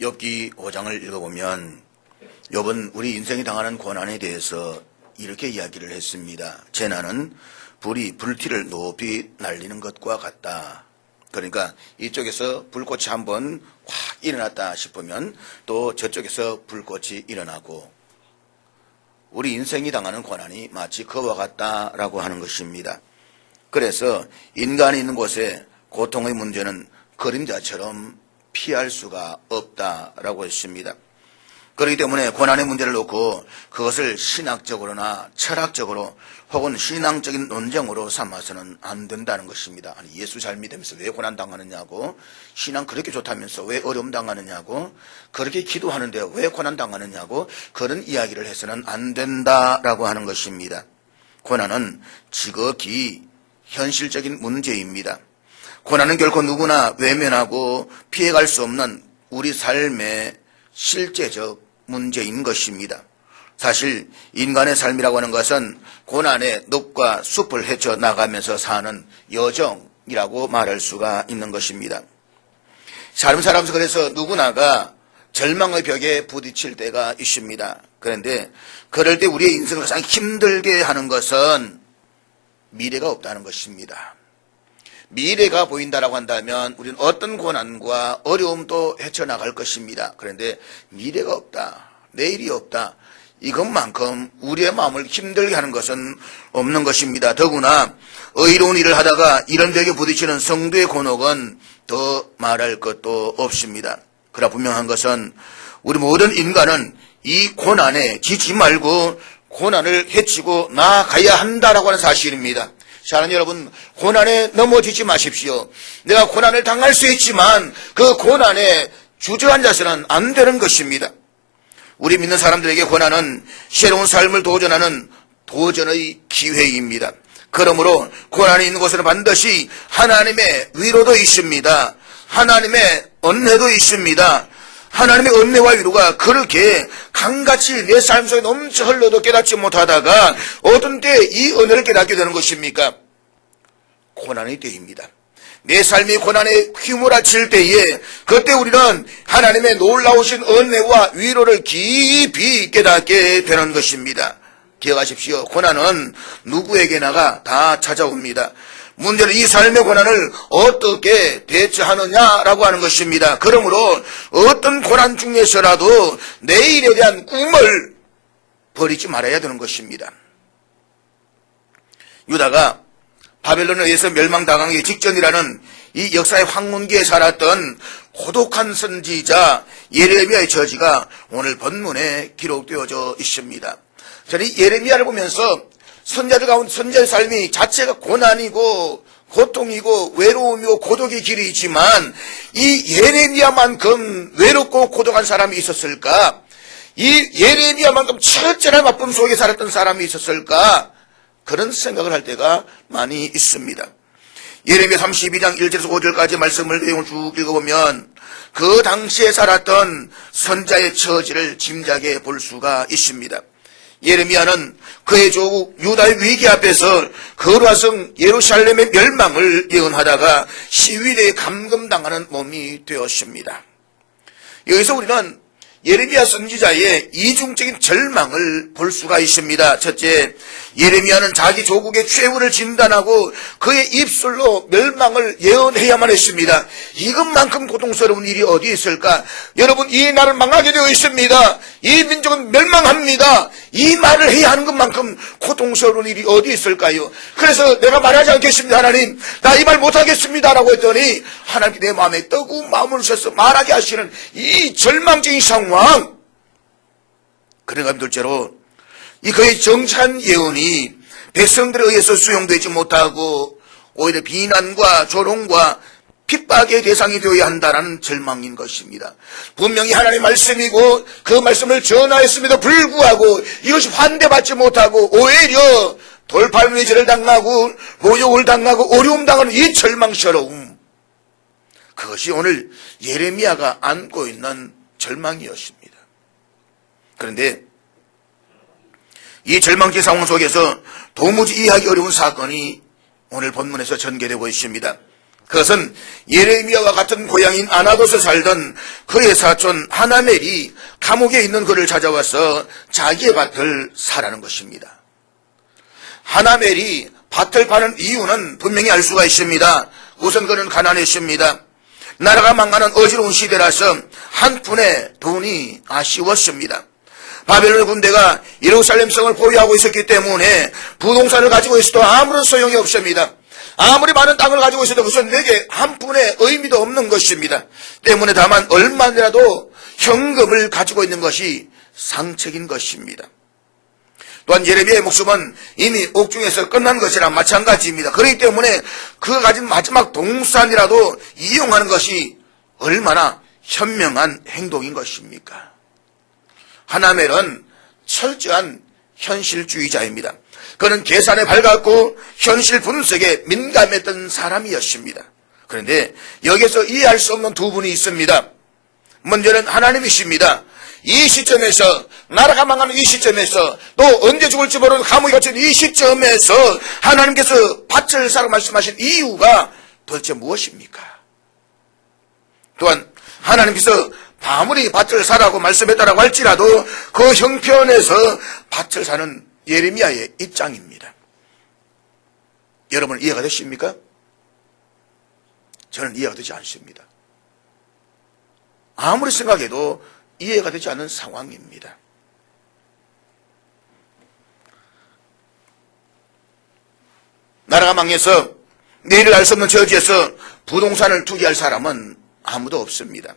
욥기 5장을 읽어보면 욥은 우리 인생이 당하는 고난에 대해서 이렇게 이야기를 했습니다. 재난은 불티를 높이 날리는 것과 같다. 그러니까 이쪽에서 불꽃이 한번 확 일어났다 싶으면 또 저쪽에서 불꽃이 일어나고 우리 인생이 당하는 고난이 마치 그와 같다라고 하는 것입니다. 그래서 인간이 있는 곳에 고통의 문제는 그림자처럼 피할 수가 없다라고 했습니다. 그렇기 때문에 고난의 문제를 놓고 그것을 신학적으로나 철학적으로 혹은 신앙적인 논쟁으로 삼아서는 안 된다는 것입니다. 아니, 예수 잘 믿으면서 왜 고난 당하느냐고, 신앙 그렇게 좋다면서 왜 어려움 당하느냐고, 그렇게 기도하는데 왜 고난 당하느냐고, 그런 이야기를 해서는 안 된다라고 하는 것입니다. 고난은 지극히 현실적인 문제입니다. 고난은 결코 누구나 외면하고 피해갈 수 없는 우리 삶의 실제적 문제인 것입니다. 사실 인간의 삶이라고 하는 것은 고난의 늪과 숲을 헤쳐나가면서 사는 여정이라고 말할 수가 있는 것입니다. 삶 살아가면서 그래서 누구나가 절망의 벽에 부딪힐 때가 있습니다. 그런데 그럴 때 우리의 인생을 가장 힘들게 하는 것은 미래가 없다는 것입니다. 미래가 보인다라고 한다면 우리는 어떤 고난과 어려움도 헤쳐나갈 것입니다. 그런데 미래가 없다, 내일이 없다, 이것만큼 우리의 마음을 힘들게 하는 것은 없는 것입니다. 더구나 의로운 일을 하다가 이런 벽에 부딪히는 성도의 곤혹은 더 말할 것도 없습니다. 그러나 분명한 것은 우리 모든 인간은 이 고난에 지지 말고 고난을 헤치고 나아가야 한다라고 하는 사실입니다. 사랑하는 여러분, 고난에 넘어지지 마십시오. 내가 고난을 당할 수 있지만 그 고난에 주저앉아서는 안 되는 것입니다. 우리 믿는 사람들에게 고난은 새로운 삶을 도전하는 도전의 기회입니다. 그러므로 고난이 있는 곳에는 반드시 하나님의 위로도 있습니다. 하나님의 은혜도 있습니다. 하나님의 은혜와 위로가 그렇게 강같이 내 삶 속에 넘쳐 흘러도 깨닫지 못하다가 어떤 때 이 은혜를 깨닫게 되는 것입니까? 고난의 때입니다. 내 삶이 고난에 휘몰아칠 때에 그때 우리는 하나님의 놀라우신 은혜와 위로를 깊이 깨닫게 되는 것입니다. 기억하십시오. 고난은 누구에게나가 다 찾아옵니다. 문제는 이 삶의 고난을 어떻게 대처하느냐라고 하는 것입니다. 그러므로 어떤 고난 중에서라도 내일에 대한 꿈을 버리지 말아야 되는 것입니다. 유다가 바벨론에 의해서 멸망당하기 직전이라는 이 역사의 황혼기에 살았던 고독한 선지자 예레미야의 저지가 오늘 본문에 기록되어져 있습니다. 저는 이 예레미야를 보면서 선자들 가운데 선자의 삶이 자체가 고난이고 고통이고 외로움이고 고독의 길이 있지만 이 예레미야만큼 외롭고 고독한 사람이 있었을까? 이 예레미야만큼 철저한 바쁨 속에 살았던 사람이 있었을까? 그런 생각을 할 때가 많이 있습니다. 예레미야 32장 1절에서 5절까지 말씀을 내용을 쭉 읽어보면 그 당시에 살았던 선자의 처지를 짐작해 볼 수가 있습니다. 예레미야는 그의 조국 유다의 위기 앞에서 거룩한 예루살렘의 멸망을 예언하다가 시위대에 감금당하는 몸이 되었습니다. 여기서 우리는 예레미야 선지자의 이중적인 절망을 볼 수가 있습니다. 첫째, 예레미야는 자기 조국의 최후를 진단하고 그의 입술로 멸망을 예언해야만 했습니다. 이것만큼 고통스러운 일이 어디 있을까? 여러분, 이 나라는 망하게 되어 있습니다. 이 민족은 멸망합니다. 이 말을 해야 하는 것만큼 고통스러운 일이 어디 있을까요? 그래서 내가 말하지 않겠습니다. 하나님, 나 이 말 못하겠습니다 라고 했더니 하나님께 내 마음에 뜨거운 마음을 주셔서 말하게 하시는 이 절망적인 상황, 그러니까 둘째로 이 그의 정직한 예언이 백성들에 의해서 수용되지 못하고 오히려 비난과 조롱과 핍박의 대상이 되어야 한다는 절망인 것입니다. 분명히 하나님의 말씀이고 그 말씀을 전하였음에도 불구하고 이것이 환대받지 못하고 오히려 돌팔매질을 당하고 모욕을 당하고 어려움 당하는 이 절망스러움, 그것이 오늘 예레미야가 안고 있는 절망이었습니다. 그런데 이 절망적 상황 속에서 도무지 이해하기 어려운 사건이 오늘 본문에서 전개되고 있습니다. 그것은 예레미야와 같은 고향인 아나도에 살던 그의 사촌 하나멜이 감옥에 있는 그를 찾아와서 자기의 밭을 사라는 것입니다. 하나멜이 밭을 파는 이유는 분명히 알 수가 있습니다. 우선 그는 가난했습니다. 나라가 망하는 어지러운 시대라서 한 푼의 돈이 아쉬웠습니다. 바벨론 군대가 예루살렘 성을 보유하고 있었기 때문에 부동산을 가지고 있어도 아무런 소용이 없습니다. 아무리 많은 땅을 가지고 있어도 그것은 내게 한 푼의 의미도 없는 것입니다. 때문에 다만 얼마나라도 현금을 가지고 있는 것이 상책인 것입니다. 또한 예레미야의 목숨은 이미 옥중에서 끝난 것이랑 마찬가지입니다. 그렇기 때문에 그가 가진 마지막 동산이라도 이용하는 것이 얼마나 현명한 행동인 것입니까? 하나멜은 철저한 현실주의자입니다. 그는 계산에 밝았고 현실 분석에 민감했던 사람이었습니다. 그런데 여기서 이해할 수 없는 두 분이 있습니다. 먼저는 하나님이십니다. 이 시점에서, 나라가 망하는 이 시점에서, 또 언제 죽을지 모르는 감옥에 갇힌 이 시점에서 하나님께서 밭을 사라고 말씀하신 이유가 도대체 무엇입니까? 또한 하나님께서 아무리 밭을 사라고 말씀했다라고 할지라도 그 형편에서 밭을 사는 예레미야의 입장입니다. 여러분 이해가 되십니까? 저는 이해가 되지 않습니다. 아무리 생각해도 이해가 되지 않는 상황입니다. 나라가 망해서 내일을 알 수 없는 저지에서 부동산을 투기할 사람은 아무도 없습니다.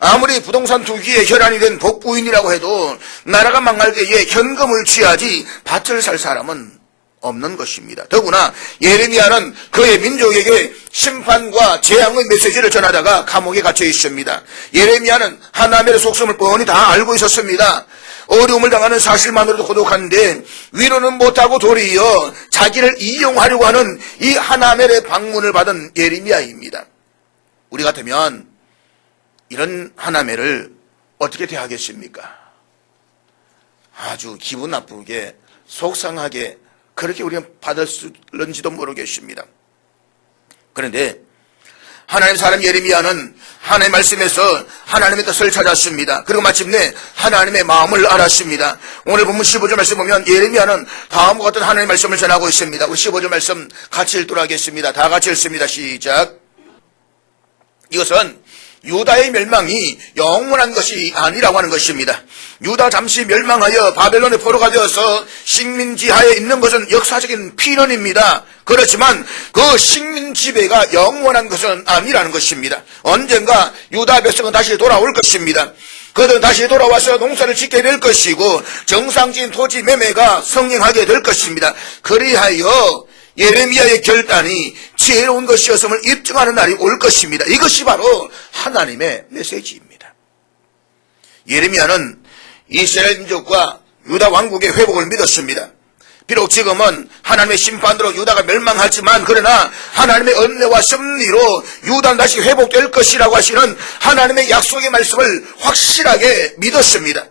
아무리 부동산 투기에 혈안이 된 복부인이라고 해도 나라가 망할 때에 현금을 취하지 밭을 살 사람은 없는 것입니다. 더구나 예레미야는 그의 민족에게 심판과 재앙의 메시지를 전하다가 감옥에 갇혀 있습니다. 예레미야는 하나멜의 속성을 뻔히 다 알고 있었습니다. 어려움을 당하는 사실만으로도 고독한데 위로는 못하고 도리어 자기를 이용하려고 하는 이 하나멜의 방문을 받은 예레미야입니다. 우리 같으면 이런 하나멜을 어떻게 대하겠습니까? 아주 기분 나쁘게 속상하게 그렇게 우리는 받았을는지도 모르겠습니다. 그런데 하나님 사람 예레미야는 하나님의 말씀에서 하나님의 뜻을 찾았습니다. 그리고 마침내 하나님의 마음을 알았습니다. 오늘 본문 15절 말씀 보면 예레미야는 다음과 같은 하나님의 말씀을 전하고 있습니다. 우리 15절 말씀 같이 읽도록 하겠습니다. 다 같이 읽습니다. 시작. 이것은 유다의 멸망이 영원한 것이 아니라고 하는 것입니다. 유다 잠시 멸망하여 바벨론의 포로가 되어서 식민지하에 있는 것은 역사적인 필연입니다. 그렇지만 그 식민지배가 영원한 것은 아니라는 것입니다. 언젠가 유다 백성은 다시 돌아올 것입니다. 그들은 다시 돌아와서 농사를 짓게 될 것이고 정상적인 토지 매매가 성행하게 될 것입니다. 그리하여 예레미야의 결단이 지혜로운 것이었음을 입증하는 날이 올 것입니다. 이것이 바로 하나님의 메시지입니다. 예레미야는 이스라엘 민족과 유다 왕국의 회복을 믿었습니다. 비록 지금은 하나님의 심판으로 유다가 멸망하지만 그러나 하나님의 은혜와 섭리로 유다는 다시 회복될 것이라고 하시는 하나님의 약속의 말씀을 확실하게 믿었습니다.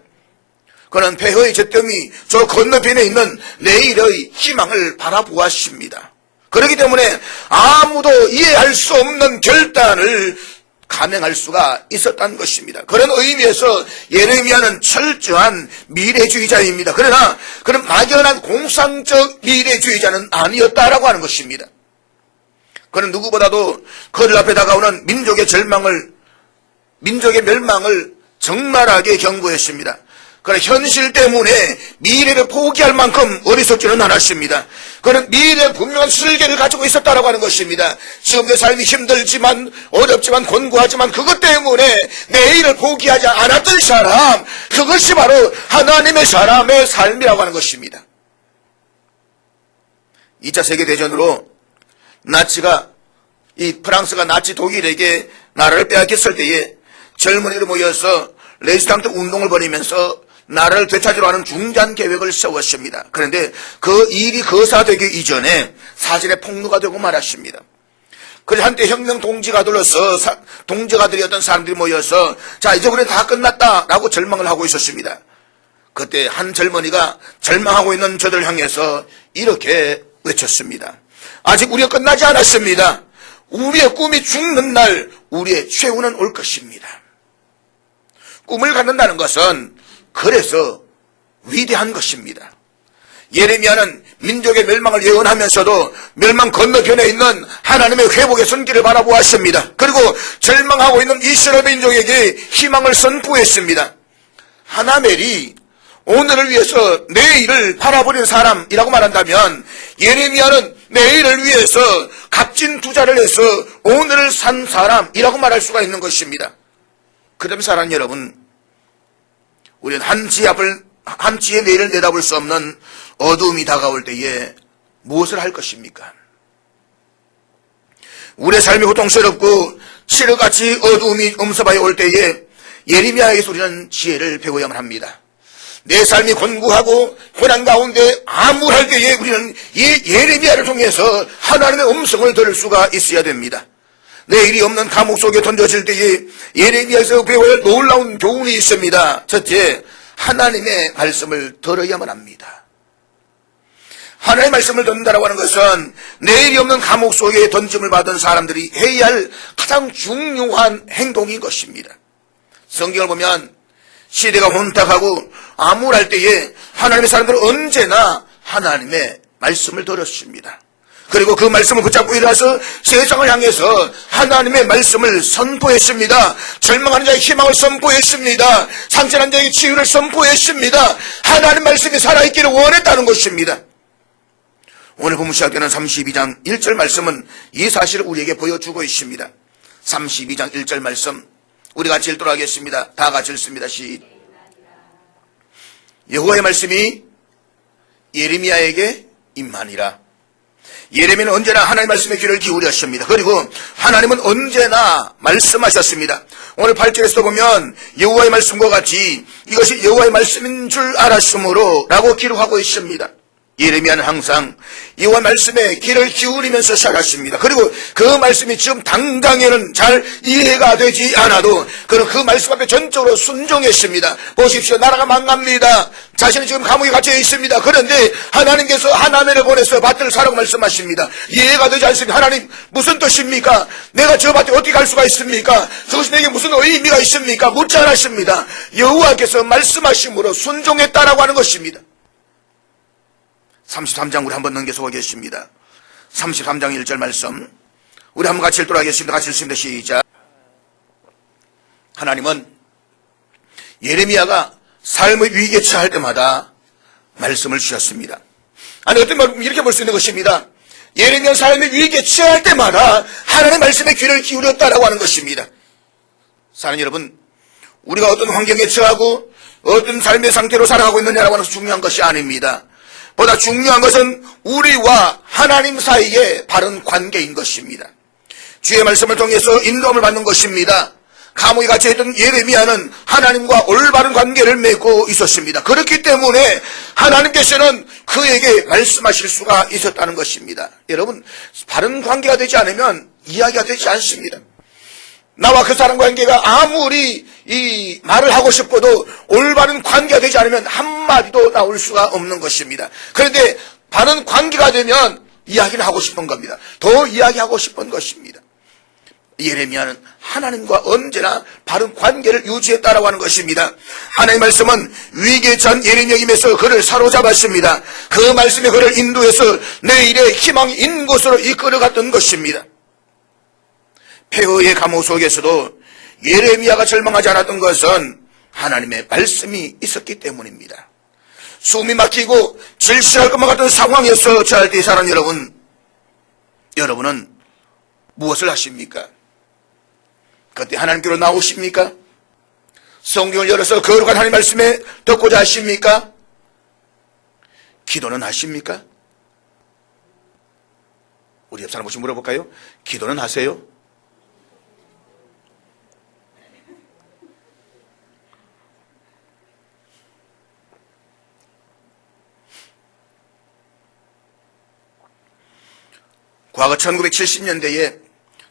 그는 폐허의 잿더미 저 건너편에 있는 내일의 희망을 바라보았습니다. 그렇기 때문에 아무도 이해할 수 없는 결단을 감행할 수가 있었다는 것입니다. 그런 의미에서 예레미야는 철저한 미래주의자입니다. 그러나 그는 막연한 공상적 미래주의자는 아니었다라고 하는 것입니다. 그는 누구보다도 그들 앞에 다가오는 민족의 멸망을 적나라하게 경고했습니다. 그러나 현실 때문에 미래를 포기할 만큼 어리석지는 않았습니다. 그는 미래의 분명한 설계를 가지고 있었다라고 하는 것입니다. 지금의 삶이 힘들지만 어렵지만 곤고하지만 그것 때문에 내일을 포기하지 않았던 사람, 그것이 바로 하나님의 사람의 삶이라고 하는 것입니다. 2차 세계대전으로 프랑스가 나치 독일에게 나라를 빼앗겼을 때에 젊은이들 모여서 레지스탕트 운동을 벌이면서 나라를 되찾으려 하는 중대한 계획을 세웠습니다. 그런데 그 일이 거사되기 이전에 사실에 폭로가 되고 말았습니다. 그래서 한때 혁명 동지가들이었던 사람들이 모여서 자 이제 우리 다 끝났다라고 절망을 하고 있었습니다. 그때 한 젊은이가 절망하고 있는 저들을 향해서 이렇게 외쳤습니다. 아직 우리가 끝나지 않았습니다. 우리의 꿈이 죽는 날 우리의 최후는 올 것입니다. 꿈을 갖는다는 것은 그래서 위대한 것입니다. 예레미야는 민족의 멸망을 예언하면서도 멸망 건너편에 있는 하나님의 회복의 손길을 바라보았습니다. 그리고 절망하고 있는 이스라엘 민족에게 희망을 선포했습니다. 하나멜이 오늘을 위해서 내일을 바라보는 사람이라고 말한다면 예레미야는 내일을 위해서 값진 투자를 해서 오늘을 산 사람이라고 말할 수가 있는 것입니다. 그럼 사랑하는 여러분, 우리는 한치의 내일을 내다볼 수 없는 어두움이 다가올 때에 무엇을 할 것입니까? 우리의 삶이 고통스럽고 시르같이 어두움이 엄습하여 올 때에 예레미야에게서 우리는 지혜를 배워야만 합니다. 내 삶이 곤고하고 고난 가운데 암울할 때에 우리는 이 예레미야를 통해서 하나님의 음성을 들을 수가 있어야 됩니다. 내일이 없는 감옥 속에 던져질 때에 예레미야에서 배워야 할 놀라운 교훈이 있습니다. 첫째, 하나님의 말씀을 들어야만 합니다. 하나님의 말씀을 듣는다라고 하는 것은 내일이 없는 감옥 속에 던짐을 받은 사람들이 해야 할 가장 중요한 행동인 것입니다. 성경을 보면 시대가 혼탁하고 암울할 때에 하나님의 사람들은 언제나 하나님의 말씀을 들었습니다. 그리고 그 말씀을 붙잡고 일어나서 세상을 향해서 하나님의 말씀을 선포했습니다. 절망하는 자에게 희망을 선포했습니다. 상처난 자에게 치유를 선포했습니다. 하나님의 말씀이 살아있기를 원했다는 것입니다. 오늘 본문 시작되는 32장 1절 말씀은 이 사실을 우리에게 보여주고 있습니다. 32장 1절 말씀 우리 같이 읽도록 하겠습니다. 다 같이 읽습니다. 여호와의 말씀이 예레미야에게 임하니라. 예레미야는 언제나 하나님의 말씀에 귀를 기울였습니다. 그리고 하나님은 언제나 말씀하셨습니다. 오늘 8절에서도 보면 여호와의 말씀과 같이 이것이 여호와의 말씀인 줄 알았으므로 라고 기록하고 있습니다. 예레미야는 항상 여호와 말씀에 귀를 기울이면서 살았습니다. 그리고 그 말씀이 지금 당장에는 잘 이해가 되지 않아도 그는 그 말씀 앞에 전적으로 순종했습니다. 보십시오, 나라가 망합니다. 자신은 지금 감옥에 갇혀 있습니다. 그런데 하나님께서 하나멜을 보내서 밭을 사라고 말씀하십니다. 이해가 되지 않습니다. 하나님 무슨 뜻입니까? 내가 저 밭에 어떻게 갈 수가 있습니까? 저것이 내게 무슨 의미가 있습니까? 묻지 않았습니다. 여호와께서 말씀하심으로 순종했다라고 하는 것입니다. 33장 우리 한번 넘겨서 보겠습니다. 33장 1절 말씀 우리 한번 같이 읽도록 하겠습니다. 같이 읽습니다. 시작. 하나님은 예레미야가 삶의 위기에 처할 때마다 말씀을 주셨습니다. 아니 어떤 말 이렇게 볼 수 있는 것입니다. 예레미야 삶의 위기에 처할 때마다 하나님의 말씀에 귀를 기울였다라고 하는 것입니다. 사랑하는 여러분, 우리가 어떤 환경에 처하고 어떤 삶의 상태로 살아가고 있느냐라고 하는 것이 중요한 것이 아닙니다. 보다 중요한 것은 우리와 하나님 사이의 바른 관계인 것입니다. 주의 말씀을 통해서 인도함을 받는 것입니다. 감옥에 갇혀있던 예레미야는 하나님과 올바른 관계를 맺고 있었습니다. 그렇기 때문에 하나님께서는 그에게 말씀하실 수가 있었다는 것입니다. 여러분, 바른 관계가 되지 않으면 이야기가 되지 않습니다. 나와 그 사람 관계가 아무리 이 말을 하고 싶어도 올바른 관계가 되지 않으면 한마디도 나올 수가 없는 것입니다. 그런데 바른 관계가 되면 이야기를 하고 싶은 겁니다. 더 이야기하고 싶은 것입니다. 예레미야는 하나님과 언제나 바른 관계를 유지했다라고 하는 것입니다. 하나님의 말씀은 위기에 처한 예레미야임에서 그를 사로잡았습니다. 그 말씀이 그를 인도해서 내일의 희망이 있는 곳으로 이끌어갔던 것입니다. 폐허의 감옥 속에서도 예레미야가 절망하지 않았던 것은 하나님의 말씀이 있었기 때문입니다. 숨이 막히고 질식할 것만 같은 상황에서 처할 때 사랑하는 여러분, 여러분은 무엇을 하십니까? 그때 하나님께로 나오십니까? 성경을 열어서 거룩한 하나님 말씀에 듣고자 하십니까? 기도는 하십니까? 우리 옆 사람 혹시 물어볼까요? 기도는 하세요? 과거 1970년대에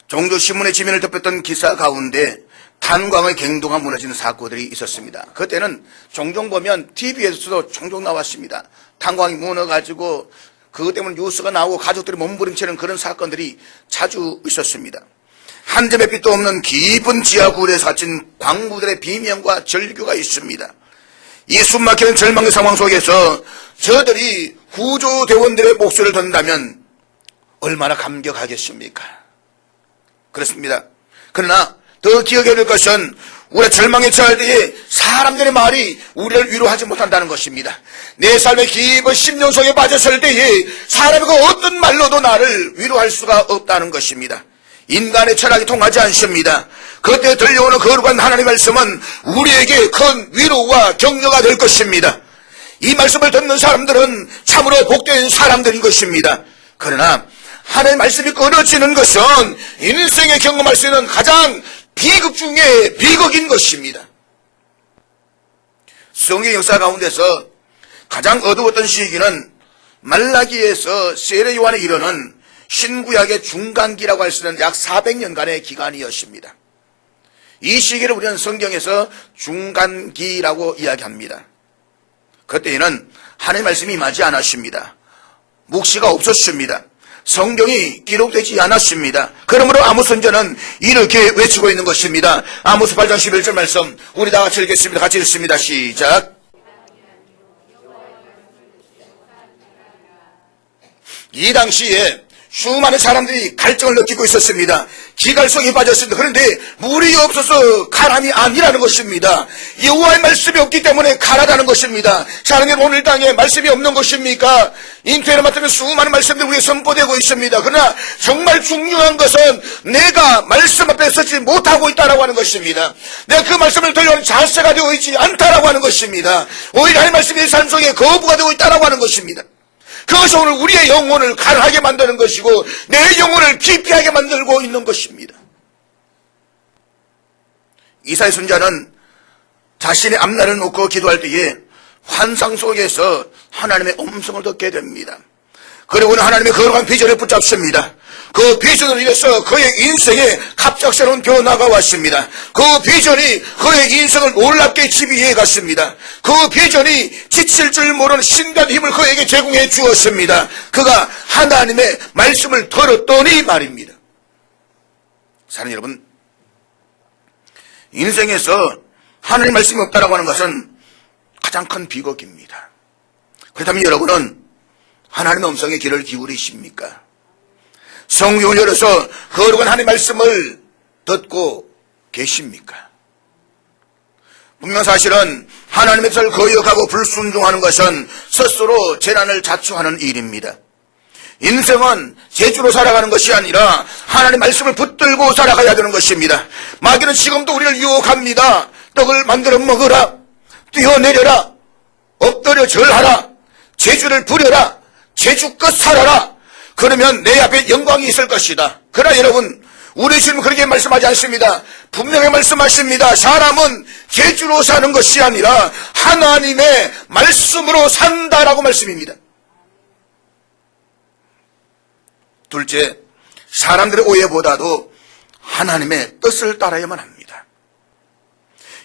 종교신문의 지면을 덮였던 기사 가운데 탄광의 갱도가 무너지는 사건들이 있었습니다. 그때는 종종 보면 TV에서도 종종 나왔습니다. 탄광이 무너가지고 그것 때문에 뉴스가 나오고 가족들이 몸부림치는 그런 사건들이 자주 있었습니다. 한 점의 빛도 없는 깊은 지하굴에서 갇힌 광부들의 비명과 절규가 있습니다. 이 숨막히는 절망의 상황 속에서 저들이 구조대원들의 목소리를 듣는다면 얼마나 감격하겠습니까? 그렇습니다. 그러나 더 기억해야 될 것은 우리가 절망에 처할 때에 사람들의 말이 우리를 위로하지 못한다는 것입니다. 내 삶의 깊은 심령 속에 빠졌을 때에 사람이 그 어떤 말로도 나를 위로할 수가 없다는 것입니다. 인간의 철학이 통하지 않습니다. 그때 들려오는 거룩한 하나님의 말씀은 우리에게 큰 위로와 격려가 될 것입니다. 이 말씀을 듣는 사람들은 참으로 복된 사람들인 것입니다. 그러나 하나님의 말씀이 끊어지는 것은 인생에 경험할 수 있는 가장 비극 중에 비극인 것입니다. 성경 역사 가운데서 가장 어두웠던 시기는 말라기에서 세례 요한에 이르는 신구약의 중간기라고 할 수 있는 약 400년간의 기간이었습니다. 이 시기를 우리는 성경에서 중간기라고 이야기합니다. 그때에는 하나님의 말씀이 임하지 않았습니다. 묵시가 없었습니다. 성경이 기록되지 않았습니다. 그러므로 아모스 선지자는 이렇게 외치고 있는 것입니다. 아모스 8장 11절 말씀 우리 다 같이 읽겠습니다. 같이 읽습니다. 시작. 이 당시에 수많은 사람들이 갈증을 느끼고 있었습니다. 기갈성이 빠졌습니다. 그런데 물이 없어서 가람이 아니라는 것입니다. 여호와의 말씀이 없기 때문에 가라다는 것입니다. 사랑하는 오늘 땅에 말씀이 없는 것입니까? 인터넷을 맡으면 수많은 말씀들이 우리에게 선포되고 있습니다. 그러나 정말 중요한 것은 내가 말씀 앞에 서지 못하고 있다라고 하는 것입니다. 내가 그 말씀을 들려오는 자세가 되어 있지 않다라고 하는 것입니다. 오히려 하나님의 말씀이 내 삶 속에 거부가 되고 있다라고 하는 것입니다. 그것이 오늘 우리의 영혼을 가라하게 만드는 것이고 내 영혼을 기피하게 만들고 있는 것입니다. 이사야 선지자는 자신의 앞날을 놓고 기도할 때에 환상 속에서 하나님의 음성을 듣게 됩니다. 그리고는 하나님의 거룩한 비전을 붙잡습니다. 그 비전으로 인해서 그의 인생에 갑작스러운 변화가 왔습니다. 그 비전이 그의 인생을 놀랍게 지배해 갔습니다. 그 비전이 지칠 줄 모르는 신과 힘을 그에게 제공해 주었습니다. 그가 하나님의 말씀을 들었더니 말입니다. 사랑하는 여러분, 인생에서 하나님의 말씀이 없다라고 하는 것은 가장 큰 비극입니다. 그렇다면 여러분은 하나님의 음성에 귀를 기울이십니까? 성경을 열어서 거룩한 하나님의 말씀을 듣고 계십니까? 분명 사실은 하나님의 뜻을 거역하고 불순종하는 것은 스스로 재난을 자초하는 일입니다. 인생은 재주로 살아가는 것이 아니라 하나님의 말씀을 붙들고 살아가야 되는 것입니다. 마귀는 지금도 우리를 유혹합니다. 떡을 만들어 먹어라, 뛰어내려라, 엎드려 절하라, 재주를 부려라, 재주껏 살아라. 그러면 내 앞에 영광이 있을 것이다. 그러나 여러분, 우리 주님은 그렇게 말씀하지 않습니다. 분명히 말씀하십니다. 사람은 재주로 사는 것이 아니라 하나님의 말씀으로 산다라고 말씀입니다. 둘째, 사람들의 오해보다도 하나님의 뜻을 따라야만 합니다.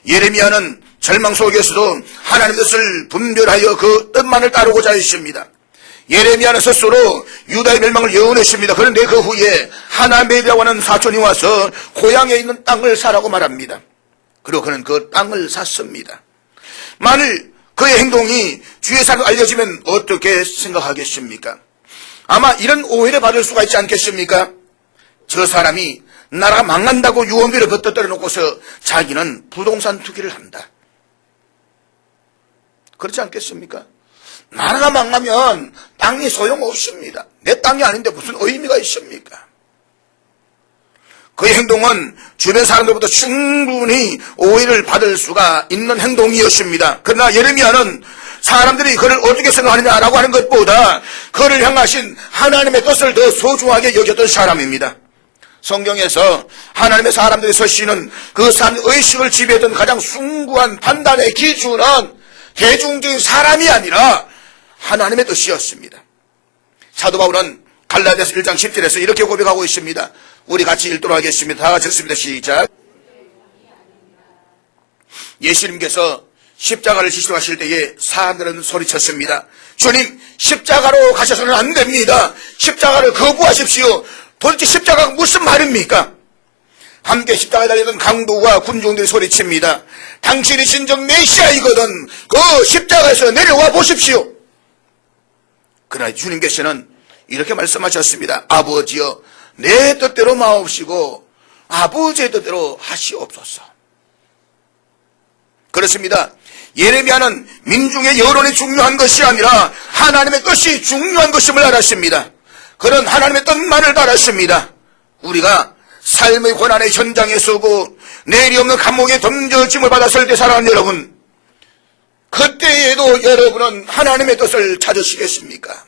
예레미야는 절망 속에서도 하나님의 뜻을 분별하여 그 뜻만을 따르고자 했습니다. 예레미야는 스스로 유다의 멸망을 예언했습니다. 그런데 그 후에 하나멜이라고 하는 사촌이 와서 고향에 있는 땅을 사라고 말합니다. 그리고 그는 그 땅을 샀습니다. 만일 그의 행동이 주의 사람에 알려지면 어떻게 생각하겠습니까? 아마 이런 오해를 받을 수가 있지 않겠습니까? 저 사람이 나라가 망한다고 유언비를 벗어뜨려 놓고서 자기는 부동산 투기를 한다. 그렇지 않겠습니까? 나라가 망하면 땅이 소용없습니다. 내 땅이 아닌데 무슨 의미가 있습니까? 그의 행동은 주변 사람들보다 충분히 오해를 받을 수가 있는 행동이었습니다. 그러나 예레미야는 사람들이 그를 어떻게 생각하느냐라고 하는 것보다 그를 향하신 하나님의 뜻을 더 소중하게 여겼던 사람입니다. 성경에서 하나님의 사람들이 서시는 그 사람의 의식을 지배했던 가장 숭고한 판단의 기준은 대중적인 사람이 아니라 하나님의 뜻이었습니다. 사도 바울은 갈라디아서 1장 10절에서 이렇게 고백하고 있습니다. 우리 같이 읽도록 하겠습니다. 다 같이 읽습니다. 시작. 예수님께서 십자가를 지시하실 때에 사람들은 소리쳤습니다. 주님, 십자가로 가셔서는 안 됩니다. 십자가를 거부하십시오. 도대체 십자가가 무슨 말입니까? 함께 십자가에 달리던 강도와 군중들이 소리칩니다. 당신이 진정 메시아이거든 그 십자가에서 내려와 보십시오. 그러나 주님께서는 이렇게 말씀하셨습니다. 아버지여, 내 뜻대로 마옵시고 아버지의 뜻대로 하시옵소서. 그렇습니다. 예레미야는 민중의 여론이 중요한 것이 아니라 하나님의 뜻이 중요한 것임을 알았습니다. 그런 하나님의 뜻만을 알았습니다. 우리가 삶의 고난의 현장에 서고 내일이 없는 감옥에 던져짐을 받았을 때 살아가는 여러분, 그때에도 여러분은 하나님의 뜻을 찾으시겠습니까?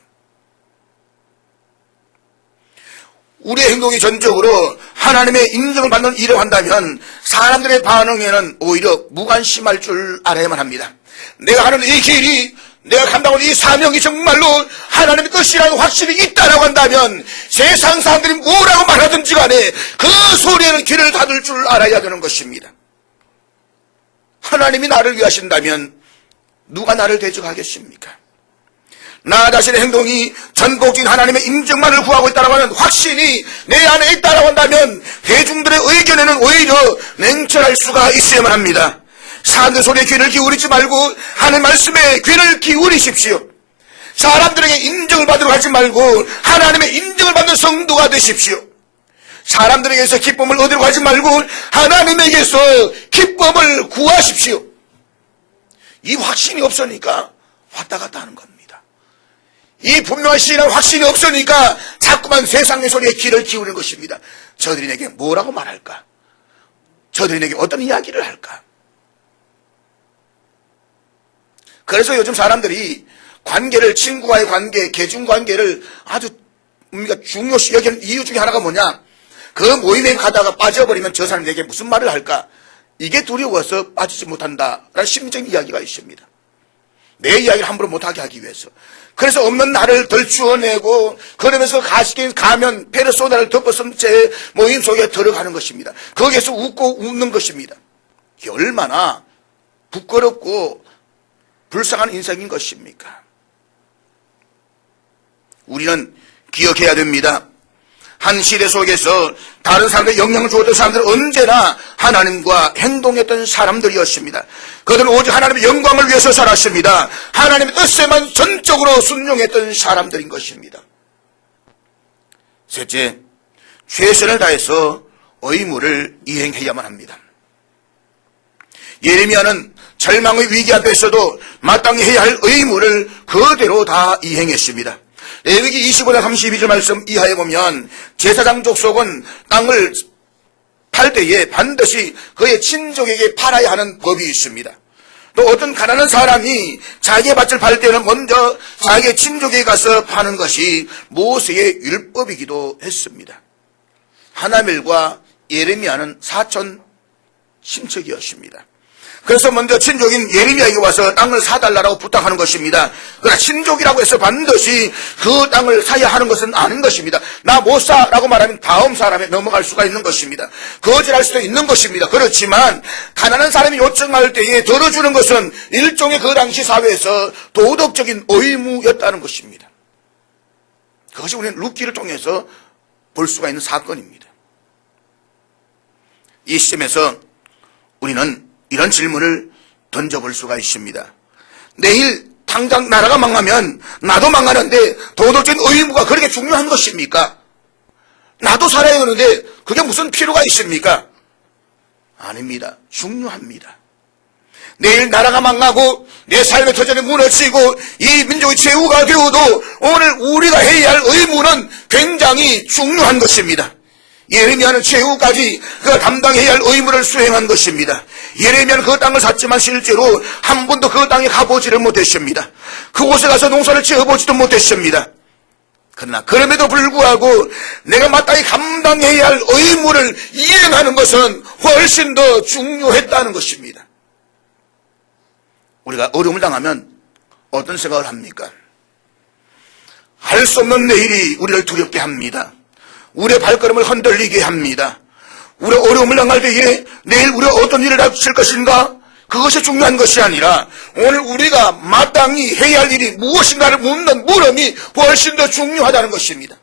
우리의 행동이 전적으로 하나님의 인정을 받는 일을 한다면 사람들의 반응에는 오히려 무관심할 줄 알아야만 합니다. 내가 하는 이 길이, 내가 감당하는 이 사명이 정말로 하나님의 뜻이라는 확신이 있다라고 한다면 세상 사람들이 뭐라고 말하든지 간에 그 소리에는 귀를 닫을 줄 알아야 되는 것입니다. 하나님이 나를 위하신다면 누가 나를 대적하겠습니까? 나 자신의 행동이 전복적인 하나님의 인정만을 구하고 있다고 하는 확신이 내 안에 있다고 한다면 대중들의 의견에는 오히려 냉철할 수가 있어야만 합니다. 사람들 소리에 귀를 기울이지 말고 하나님 말씀에 귀를 기울이십시오. 사람들에게 인정을 받으러 가지 말고 하나님의 인정을 받는 성도가 되십시오. 사람들에게서 기쁨을 얻으러 가지 말고 하나님에게서 기쁨을 구하십시오. 이 확신이 없으니까 왔다 갔다 하는 겁니다. 이 분명한 신이라는 확신이 없으니까 자꾸만 세상의 소리에 귀를 기울이는 것입니다. 저들이 내게 뭐라고 말할까? 저들이 내게 어떤 이야기를 할까? 그래서 요즘 사람들이 관계를, 친구와의 관계, 계중관계를 아주 우리가 중요시 여기는 이유 중에 하나가 뭐냐? 그 모임에 가다가 빠져버리면 저 사람이 내게 무슨 말을 할까? 이게 두려워서 빠지지 못한다라는 심적인 이야기가 있습니다. 내 이야기를 함부로 못하게 하기 위해서. 그래서 없는 나를 덜추어내고 그러면서 가면 페르소나를 덮어쓴 채 모임 속에 들어가는 것입니다. 거기에서 웃고 웃는 것입니다. 이게 얼마나 부끄럽고 불쌍한 인생인 것입니까? 우리는 기억해야 됩니다. 한 시대 속에서 다른 사람들의 영향을 주었던 사람들은 언제나 하나님과 행동했던 사람들이었습니다. 그들은 오직 하나님의 영광을 위해서 살았습니다. 하나님의 뜻에만 전적으로 순종했던 사람들인 것입니다. 셋째, 최선을 다해서 의무를 이행해야만 합니다. 예레미야는 절망의 위기 앞에서도 마땅히 해야 할 의무를 그대로 다 이행했습니다. 레위기 25장 32절 말씀 이하에 보면 제사장 족속은 땅을 팔 때에 반드시 그의 친족에게 팔아야 하는 법이 있습니다. 또 어떤 가난한 사람이 자기의 밭을 팔 때는 먼저 자기의 친족에게 가서 파는 것이 모세의 율법이기도 했습니다. 하나멜과 예레미야는 사촌 친척이었습니다. 그래서 먼저 친족인 예레미야에게 와서 땅을 사달라고 부탁하는 것입니다. 그러나 친족이라고 해서 반드시 그 땅을 사야 하는 것은 아닌 것입니다. 나 못 사라고 말하면 다음 사람에 넘어갈 수가 있는 것입니다. 거절할 수도 있는 것입니다. 그렇지만 가난한 사람이 요청할 때에 들어주는 것은 일종의 그 당시 사회에서 도덕적인 의무였다는 것입니다. 그것이 우리는 룻기를 통해서 볼 수가 있는 사건입니다. 이 시점에서 우리는 이런 질문을 던져볼 수가 있습니다. 내일 당장 나라가 망하면 나도 망하는데 도덕적인 의무가 그렇게 중요한 것입니까? 나도 살아야 하는데 그게 무슨 필요가 있습니까? 아닙니다. 중요합니다. 내일 나라가 망하고 내 삶의 터전이 무너지고 이 민족의 최후가 되어도 오늘 우리가 해야 할 의무는 굉장히 중요한 것입니다. 예레미야는 최후까지 그가 담당해야 할 의무를 수행한 것입니다. 예레미야는 그 땅을 샀지만 실제로 한 번도 그 땅에 가보지를 못했습니다. 그곳에 가서 농사를 지어보지도 못했습니다. 그러나 그럼에도 불구하고 내가 마땅히 감당해야 할 의무를 이행하는 것은 훨씬 더 중요했다는 것입니다. 우리가 어려움을 당하면 어떤 생각을 합니까? 할 수 없는 내일이 우리를 두렵게 합니다. 우리의 발걸음을 흔들리게 합니다. 우리가 어려움을 당할 때에 내일 우리가 어떤 일을 닥칠 것인가 그것이 중요한 것이 아니라 오늘 우리가 마땅히 해야 할 일이 무엇인가를 묻는 물음이 훨씬 더 중요하다는 것입니다.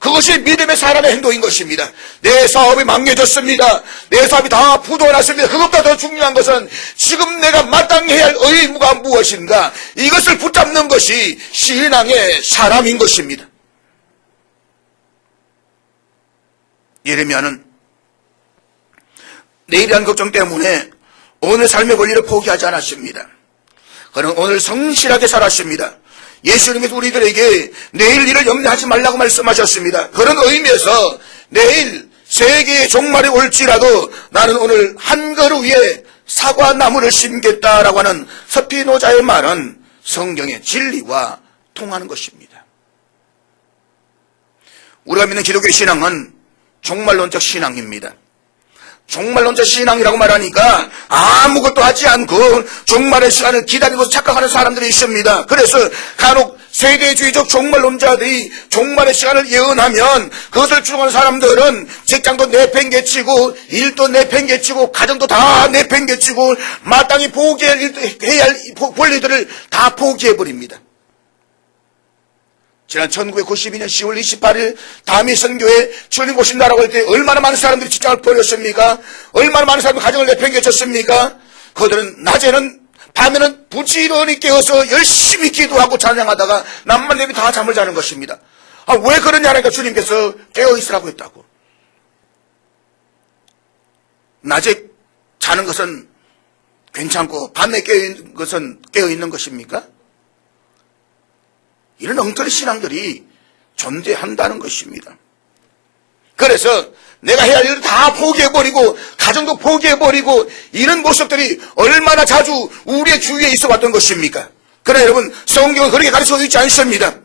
그것이 믿음의 사람의 행동인 것입니다. 내 사업이 망개졌습니다. 내 사업이 다 부도났습니다. 그것보다 더 중요한 것은 지금 내가 마땅히 해야 할 의무가 무엇인가, 이것을 붙잡는 것이 신앙의 사람인 것입니다. 예레미야는 내일에 대한 걱정 때문에 오늘 삶의 권리를 포기하지 않았습니다. 그는 오늘 성실하게 살았습니다. 예수님께서 우리들에게 내일 일을 염려하지 말라고 말씀하셨습니다. 그런 의미에서 내일 세계의 종말이 올지라도 나는 오늘 한 그루 위에 사과나무를 심겠다라고 하는 스피노자의 말은 성경의 진리와 통하는 것입니다. 우리가 믿는 기독교의 신앙은 종말론적 신앙입니다. 종말론적 신앙이라고 말하니까 아무것도 하지 않고 종말의 시간을 기다리고 착각하는 사람들이 있습니다. 그래서 간혹 세대주의적 종말론자들이 종말의 시간을 예언하면 그것을 추종하는 사람들은 직장도 내팽개치고 일도 내팽개치고 가정도 다 내팽개치고 마땅히 포기해야 할 권리들을 다 포기해버립니다. 지난 1992년 10월 28일 다미 선교회 주님 오신다라고 할 때 얼마나 많은 사람들이 직장을 버렸습니까? 얼마나 많은 사람들이 가정을 내팽개쳤습니까? 그들은 낮에는 밤에는 부지런히 깨어서 열심히 기도하고 찬양하다가 남만 되면 다 잠을 자는 것입니다. 왜 그러냐니까 주님께서 깨어있으라고 했다고. 낮에 자는 것은 괜찮고 밤에 깨어있는 것은 깨어있는 것입니까? 이런 엉터리 신앙들이 존재한다는 것입니다. 그래서 내가 해야 할 일을 다 포기해버리고 가정도 포기해버리고 이런 모습들이 얼마나 자주 우리의 주위에 있어 왔던 것입니까? 그러나 여러분, 성경은 그렇게 가르쳐주고 있지 않습니다.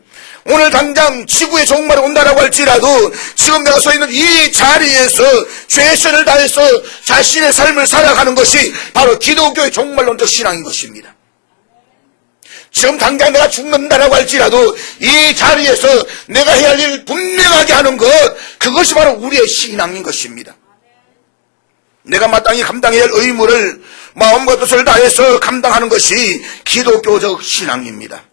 오늘 당장 지구의 종말이 온다라고 할지라도 지금 내가 서 있는 이 자리에서 최선을 다해서 자신의 삶을 살아가는 것이 바로 기독교의 종말론적 신앙인 것입니다. 지금 당장 내가 죽는다라고 할지라도 이 자리에서 내가 해야 할 일을 분명하게 하는 것, 그것이 바로 우리의 신앙인 것입니다. 내가 마땅히 감당해야 할 의무를 마음과 뜻을 다해서 감당하는 것이 기독교적 신앙입니다.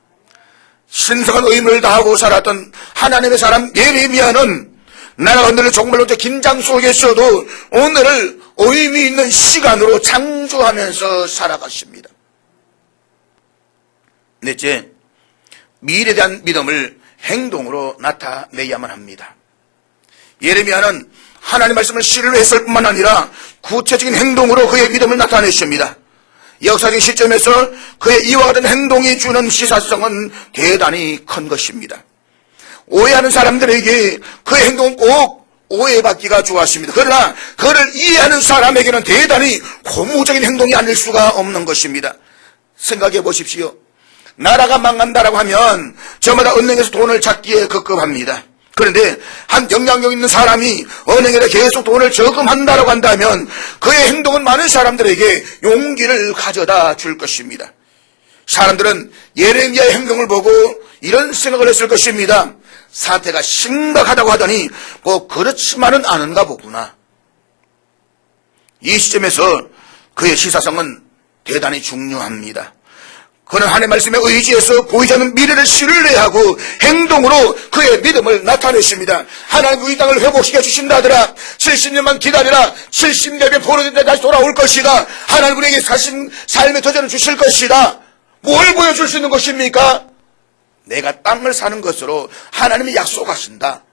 신성한 의무를 다하고 살았던 하나님의 사람 예레미야는 나라가 흔들릴 종말론적 긴장 속에서도 오늘을 의미 있는 시간으로 창조하면서 살아갔습니다. 넷째, 미래에 대한 믿음을 행동으로 나타내야만 합니다. 예레미야는 하나님 말씀을 신뢰했을 뿐만 아니라 구체적인 행동으로 그의 믿음을 나타냈습니다. 역사적인 시점에서 그의 이와 같은 행동이 주는 시사성은 대단히 큰 것입니다. 오해하는 사람들에게 그의 행동은 꼭 오해받기가 좋았습니다. 그러나 그를 이해하는 사람에게는 대단히 고무적인 행동이 아닐 수가 없는 것입니다. 생각해 보십시오. 나라가 망한다라고 하면 저마다 은행에서 돈을 찾기에 급급합니다. 그런데 한 영향력 있는 사람이 은행에다 계속 돈을 저금한다라고 한다면 그의 행동은 많은 사람들에게 용기를 가져다 줄 것입니다. 사람들은 예레미야의 행동을 보고 이런 생각을 했을 것입니다. 사태가 심각하다고 하더니 꼭 그렇지만은 않은가 보구나. 이 시점에서 그의 시사성은 대단히 중요합니다. 그는 하나님의 말씀에 의지해서 보이지 않는 미래를 신뢰하고 행동으로 그의 믿음을 나타냈습니다. 하나님 이 땅을 회복시켜 주신다더라. 70년만 기다리라. 70년에 포로된 다시 돌아올 것이다. 하나님 우리에게 삶의 도전을 주실 것이다. 뭘 보여줄 수 있는 것입니까? 내가 땅을 사는 것으로 하나님이 약속하신다.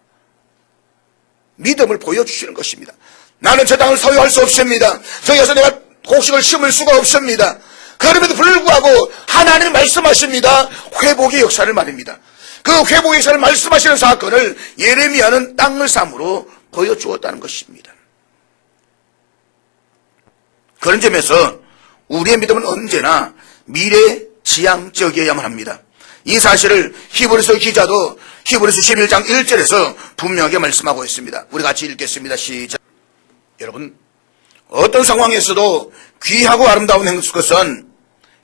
믿음을 보여주시는 것입니다. 나는 저 땅을 소유할 수 없습니다. 저기서 내가 곡식을 심을 수가 없습니다. 그럼에도 불구하고 하나님은 말씀하십니다. 회복의 역사를 말입니다. 그 회복의 역사를 말씀하시는 사건을 예레미야는 땅을 삼으로 보여주었다는 것입니다. 그런 점에서 우리의 믿음은 언제나 미래지향적이어야만 합니다. 이 사실을 히브리서 기자도 히브리서 11장 1절에서 분명하게 말씀하고 있습니다. 우리 같이 읽겠습니다. 시작. 여러분, 어떤 상황에서도 귀하고 아름다운 것은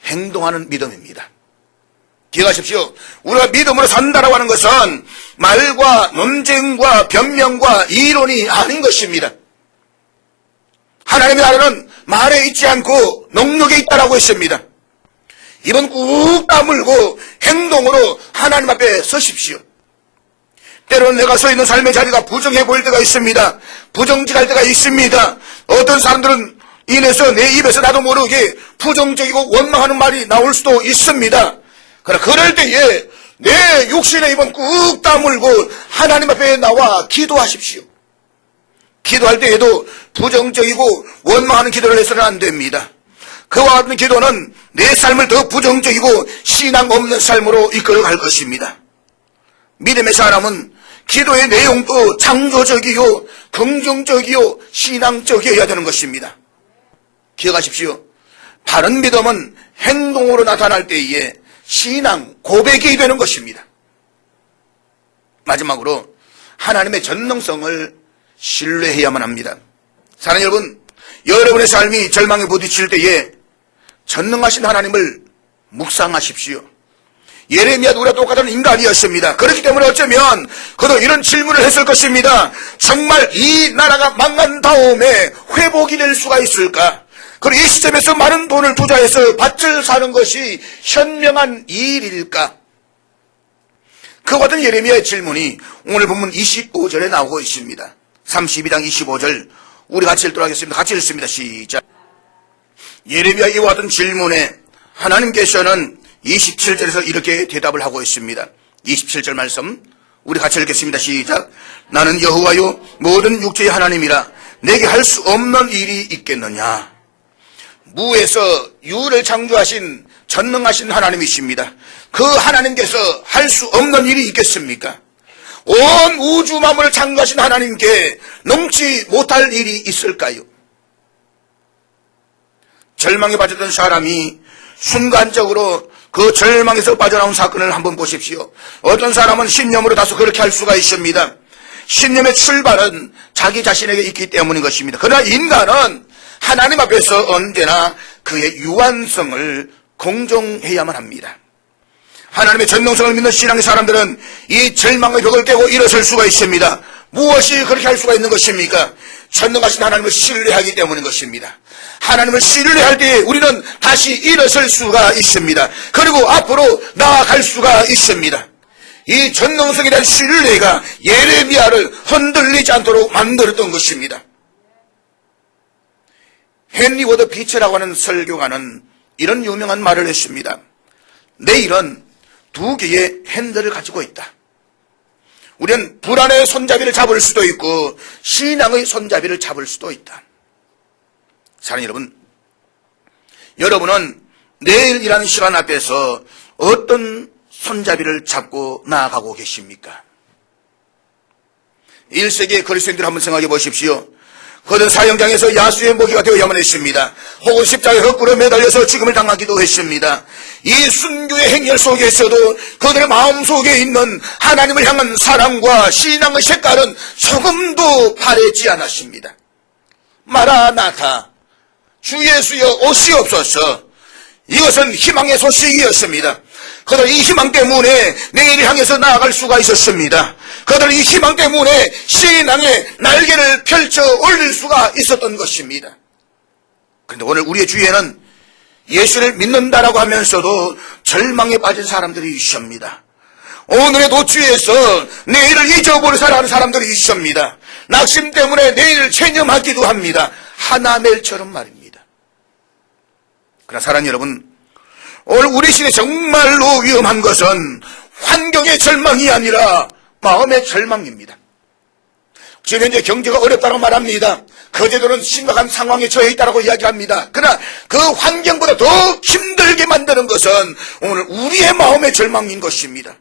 행동하는 믿음입니다. 기억하십시오. 우리가 믿음으로 산다라고 하는 것은 말과 논쟁과 변명과 이론이 아닌 것입니다. 하나님의 나라는 말에 있지 않고 능력에 있다라고 했습니다. 입은 꾹 다물고 행동으로 하나님 앞에 서십시오. 때로는 내가 서 있는 삶의 자리가 부정해 보일 때가 있습니다. 부정직할 때가 있습니다. 어떤 사람들은 인해서 내 입에서 나도 모르게 부정적이고 원망하는 말이 나올 수도 있습니다. 그러나 그럴 때에 내 육신의 입은 꾹 다물고 하나님 앞에 나와 기도하십시오. 기도할 때에도 부정적이고 원망하는 기도를 해서는 안 됩니다. 그와 같은 기도는 내 삶을 더 부정적이고 신앙 없는 삶으로 이끌어갈 것입니다. 믿음의 사람은 기도의 내용도 창조적이요 긍정적이요 신앙적이어야 되는 것입니다. 기억하십시오. 바른 믿음은 행동으로 나타날 때에 신앙 고백이 되는 것입니다. 마지막으로 하나님의 전능성을 신뢰해야만 합니다. 사랑하는 여러분, 여러분의 삶이 절망에 부딪힐 때에 전능하신 하나님을 묵상하십시오. 예레미야도 우리와 똑같은 인간이었습니다. 그렇기 때문에 어쩌면 그도 이런 질문을 했을 것입니다. 정말 이 나라가 망한 다음에 회복이 될 수가 있을까? 그리고 이 시점에서 많은 돈을 투자해서 밭을 사는 것이 현명한 일일까? 그와 같은 예레미야의 질문이 오늘 본문 25절에 나오고 있습니다. 32장 25절 우리 같이 읽도록 하겠습니다. 같이 읽습니다. 시작. 예레미야 이와 같은 질문에 하나님께서는 27절에서 이렇게 대답을 하고 있습니다. 27절 말씀 우리 같이 읽겠습니다. 시작. 나는 여호와요 모든 육체의 하나님이라 내게 할 수 없는 일이 있겠느냐. 무에서 유를 창조하신 전능하신 하나님이십니다. 그 하나님께서 할 수 없는 일이 있겠습니까? 온 우주 만물을 창조하신 하나님께 넘지 못할 일이 있을까요? 절망에 빠졌던 사람이 순간적으로 그 절망에서 빠져나온 사건을 한번 보십시오. 어떤 사람은 신념으로 다소 그렇게 할 수가 있습니다. 신념의 출발은 자기 자신에게 있기 때문인 것입니다. 그러나 인간은 하나님 앞에서 언제나 그의 유한성을 공정해야만 합니다. 하나님의 전능성을 믿는 신앙의 사람들은 이 절망의 벽을 깨고 일어설 수가 있습니다. 무엇이 그렇게 할 수가 있는 것입니까? 전능하신 하나님을 신뢰하기 때문인 것입니다. 하나님을 신뢰할 때 우리는 다시 일어설 수가 있습니다. 그리고 앞으로 나아갈 수가 있습니다. 이 전능성에 대한 신뢰가 예레미야를 흔들리지 않도록 만들었던 것입니다. 헨리 워드 비처라고 하는 설교가는 이런 유명한 말을 했습니다. 내일은 두 개의 핸들을 가지고 있다. 우리는 불안의 손잡이를 잡을 수도 있고 신앙의 손잡이를 잡을 수도 있다. 사랑하는 여러분, 여러분은 내일이라는 시간 앞에서 어떤 손잡이를 잡고 나아가고 계십니까? 1세기의 그리스도인들 한번 생각해 보십시오. 그들은 사형장에서 야수의 모기가 되어야만 했습니다. 혹은 십자가에 거꾸로 매달려서 죽음을 당하기도 했습니다. 이 순교의 행렬 속에서도 그들의 마음속에 있는 하나님을 향한 사랑과 신앙의 색깔은 조금도 바래지 않았습니다. 마라나타, 주 예수여 오시옵소서. 이것은 희망의 소식이었습니다. 그들은 이 희망 때문에 내일을 향해서 나아갈 수가 있었습니다. 그들은 이 희망 때문에 신앙의 날개를 펼쳐 올릴 수가 있었던 것입니다. 그런데 오늘 우리의 주위에는 예수를 믿는다라고 하면서도 절망에 빠진 사람들이 있습니다. 오늘의 도취에서 내일을 잊어버려 살아가는 사람들이 있습니다. 낙심 때문에 내일을 체념하기도 합니다. 하나멜처럼 말입니다. 그러나 사랑하는 여러분, 오늘 우리 시대에 정말로 위험한 것은 환경의 절망이 아니라 마음의 절망입니다. 지금 현재 경제가 어렵다고 말합니다. 거제도는 심각한 상황에 처해 있다고 이야기합니다. 그러나 그 환경보다 더 힘들게 만드는 것은 오늘 우리의 마음의 절망인 것입니다.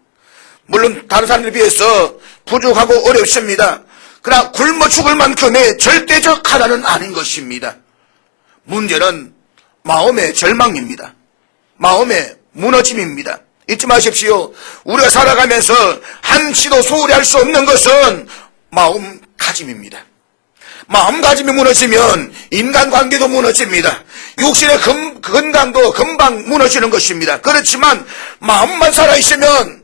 물론 다른 사람들에 비해서 부족하고 어렵습니다. 그러나 굶어 죽을 만큼의 절대적 하나는 아닌 것입니다. 문제는 마음의 절망입니다. 마음의 무너짐입니다. 잊지 마십시오. 우리가 살아가면서 한치도 소홀히 할 수 없는 것은 마음가짐입니다. 마음가짐이 무너지면 인간관계도 무너집니다. 육신의 건강도 금방 무너지는 것입니다. 그렇지만 마음만 살아있으면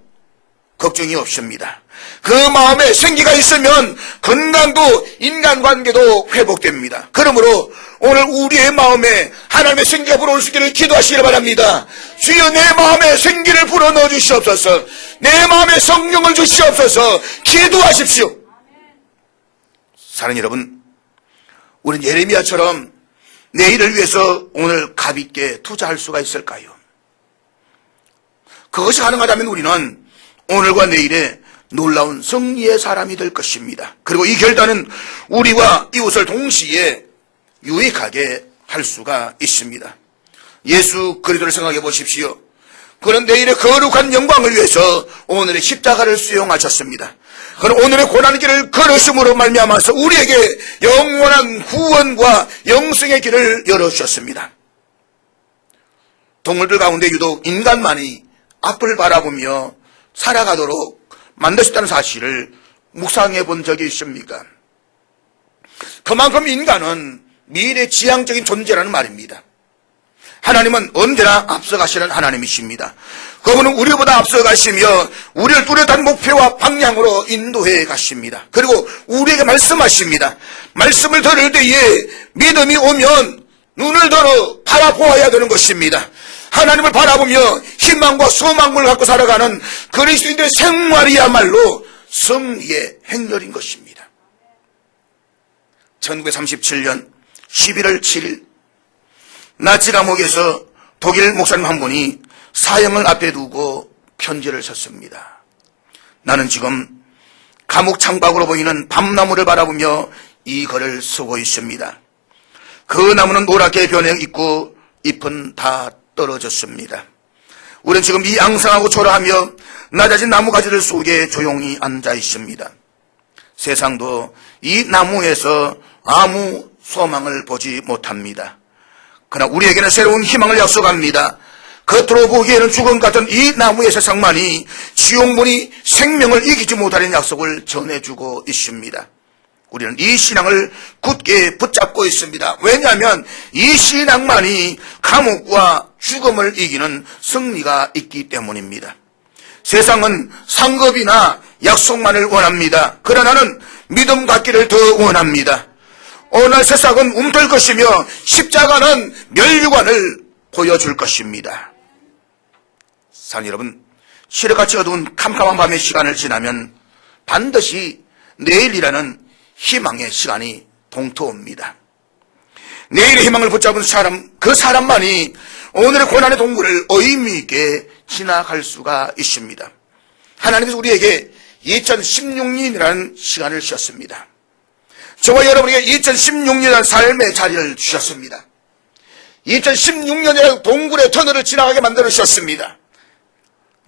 걱정이 없습니다. 그 마음에 생기가 있으면 건강도 인간관계도 회복됩니다. 그러므로 오늘 우리의 마음에 하나님의 생기가 불어올 수 있기를 기도하시기를 바랍니다. 주여 내 마음에 생기를 불어넣어 주시옵소서. 내 마음에 성령을 주시옵소서. 기도하십시오. 사랑하는 여러분, 우리는 예레미야처럼 내일을 위해서 오늘 값있게 투자할 수가 있을까요? 그것이 가능하다면 우리는 오늘과 내일에 놀라운 승리의 사람이 될 것입니다. 그리고 이 결단은 우리와 이웃을 동시에 유익하게 할 수가 있습니다. 예수 그리스도를 생각해 보십시오. 그는 내일의 거룩한 영광을 위해서 오늘의 십자가를 수용하셨습니다. 그는 오늘의 고난의 길을 걸으심으로 말미암아서 우리에게 영원한 구원과 영생의 길을 열어주셨습니다. 동물들 가운데 유독 인간만이 앞을 바라보며 살아가도록 만드셨다는 사실을 묵상해 본 적이 있습니까? 그만큼 인간은 미래지향적인 존재라는 말입니다. 하나님은 언제나 앞서가시는 하나님이십니다. 그분은 우리보다 앞서가시며 우리를 뚜렷한 목표와 방향으로 인도해 가십니다. 그리고 우리에게 말씀하십니다. 말씀을 들을 때에 믿음이 오면 눈을 들어 바라보아야 되는 것입니다. 하나님을 바라보며 희망과 소망을 갖고 살아가는 그리스도인들의 생활이야말로 승리의 행렬인 것입니다. 1937년 11월 7일 나치 감옥에서 독일 목사님 한 분이 사형을 앞에 두고 편지를 썼습니다. 나는 지금 감옥 창밖으로 보이는 밤나무를 바라보며 이 글을 쓰고 있습니다. 그 나무는 노랗게 변해 있고 잎은 다 떨어졌습니다. 우리는 지금 이 앙상하고 초라하며 낮아진 나무가지들 속에 조용히 앉아 있습니다. 세상도 이 나무에서 아무 소망을 보지 못합니다. 그러나 우리에게는 새로운 희망을 약속합니다. 겉으로 보기에는 죽음 같은 이 나무의 세상만이 지옥문이 생명을 이기지 못하는 약속을 전해주고 있습니다. 우리는 이 신앙을 굳게 붙잡고 있습니다. 왜냐하면 이 신앙만이 감옥과 죽음을 이기는 승리가 있기 때문입니다. 세상은 상급이나 약속만을 원합니다. 그러나 나는 믿음 갖기를 더 원합니다. 오늘 세상은 움틀 것이며 십자가는 면류관을 보여줄 것입니다. 사랑하는 여러분, 시력같이 어두운 캄캄한 밤의 시간을 지나면 반드시 내일이라는 희망의 시간이 동토옵니다. 내일의 희망을 붙잡은 사람, 그 사람만이 오늘의 고난의 동굴을 의미 있게 지나갈 수가 있습니다. 하나님께서 우리에게 2016년이라는 시간을 주셨습니다. 저와 여러분에게 2016년이라는 삶의 자리를 주셨습니다. 2016년이라는 동굴의 터널을 지나가게 만들어 주셨습니다.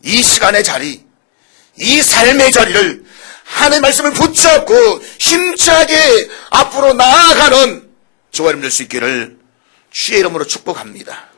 이 시간의 자리, 이 삶의 자리를 하나님의 말씀을 붙잡고 힘차게 앞으로 나아가는 저와 여러분 될 수 있기를 주의 이름으로 축복합니다.